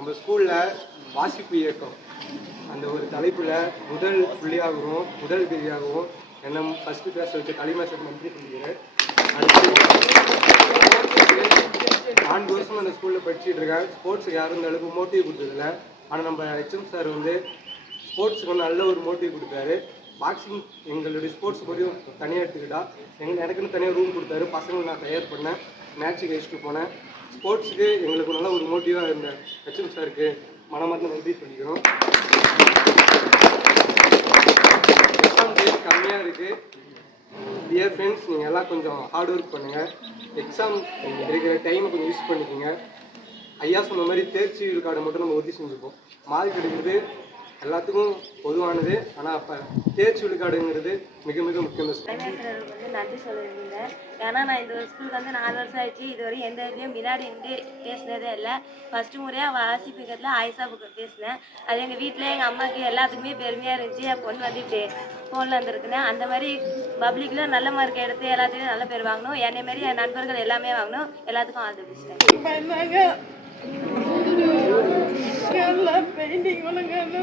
நம்ம ஸ்கூலில் வாசிப்பு இயக்கம் அந்த ஒரு தலைப்பில் முதல் புள்ளியாகவும் முதல் பிரியாகவும் என்ன ஃபஸ்ட்டு கிளாஸ் வச்சு களிமாசத்துக்கு நன்றி பண்ணிக்கிறேன். அடுத்து 4 வருஷம் அந்த ஸ்கூலில் படிச்சுட்டு இருக்கேன். ஸ்போர்ட்ஸுக்கு யாரும் இந்த அளவுக்கு மோட்டிவ் கொடுத்ததில்ல. ஆனால் நம்ம ஹெச்எம் சார் வந்து ஸ்போர்ட்ஸுக்கு வந்து நல்ல ஒரு மோட்டிவ் கொடுத்தாரு. பாக்ஸிங் எங்களுடைய ஸ்போர்ட்ஸ் பற்றியும் தனியாக எடுத்துக்கிட்டா எனக்குன்னு தனியாக ரூம் கொடுத்தாரு. பசங்களை நான் தயார் பண்ணேன், மேட்ச்சுக்கு வச்சுட்டு போனேன். ஸ்போர்ட்ஸுக்கு எங்களுக்கு நல்ல ஒரு மோட்டிவாக இருந்த ஹெச்எம் சாருக்கு மனமார்ந்த நன்றி சொல்லிக்கிறோம். எக்ஸாம் டேட் கம்மியாக இருக்குது. டியர் ஃப்ரெண்ட்ஸ், நீங்கள் எல்லாம் கொஞ்சம் ஹார்ட் ஒர்க் பண்ணுங்கள். எக்ஸாம் இருக்கிற டைமை கொஞ்சம் யூஸ் பண்ணிக்கோங்க. ஐயா சொன்ன மாதிரி தேர்ச்சி விழுக்காடை மட்டும் நம்ம உறுதி செஞ்சுப்போம். மார்க் எடுக்கிறது எல்லாத்துக்கும் பொதுவானது, ஆனால் அப்போ தேர்ச்சி விழுக்காடுங்கிறது மிக மிக முக்கியம். வந்து நன்றி சொல்லியிருந்தேன். ஏன்னா நான் இந்த ஸ்கூலுக்கு வந்து 4 வருஷம் ஆயிடுச்சு. இதுவரையும் எந்த இதுலேயும் முன்னாடி இருந்து பேசினதே இல்லை. ஃபஸ்ட்டு முறையாக வாசிப்புக்கிறதுல ஆயிஷா புக்கு பேசினேன். அது எங்கள் வீட்டில் எங்கள் அம்மாவுக்கு எல்லாத்துக்குமே பெருமையாக இருந்துச்சு. என் பொண்ணு வந்து இப்படி ஃபோனில் வந்துருக்குன்னு அந்த மாதிரி பப்ளிக்கில் நல்ல மார்க் எடுத்து எல்லாத்துலேயும் நல்ல பேர் வாங்கணும். என்னை மாரி என் நண்பர்கள் எல்லாமே வாங்கணும். எல்லாத்துக்கும் ஆல் தி பெஸ்ட். பெயிண்டிங் ஒழுங்கு இந்த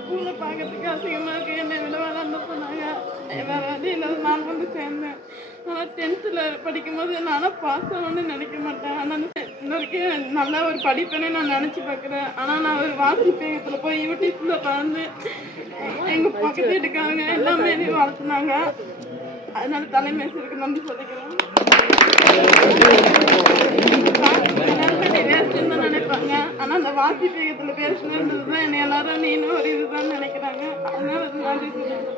ஸ்கூலில் பார்க்கறதுக்கு அசிங்கமாக இருக்குது. என்னை விட வேணான்னு சொன்னாங்க. வேறு வழியில் நான் வந்து சேர்ந்தேன். ஆனால் 10th படிக்கும்போது நானும் பாஸ் ஆகணும்னு நினைக்க மாட்டேன். ஆனால் இன்ன வரைக்கும் நல்ல ஒரு படிப்பேனே நான் நினச்சி பார்க்குறேன். ஆனால் நான் ஒரு வாசிப்பேகத்தில் போய் யூடியூப்பில் பார்த்து எங்கள் பக்கத்து வீட்டுக்காரங்க எல்லாமே வளர்த்துனாங்க. அதனால தலைமை இருக்கு நன்றி சொல்லிக்கிறேன். வேஸ்ட்டுன்னு தான் நினைப்பாங்க. ஆனால் அந்த வாசிப்பேகத்தில் பேசணுன்றது தான் என்னை எல்லாரும் நீனும் ஒரு இதுதான் நினைக்கிறாங்க. அதனால நன்றி சொல்லுங்கள்.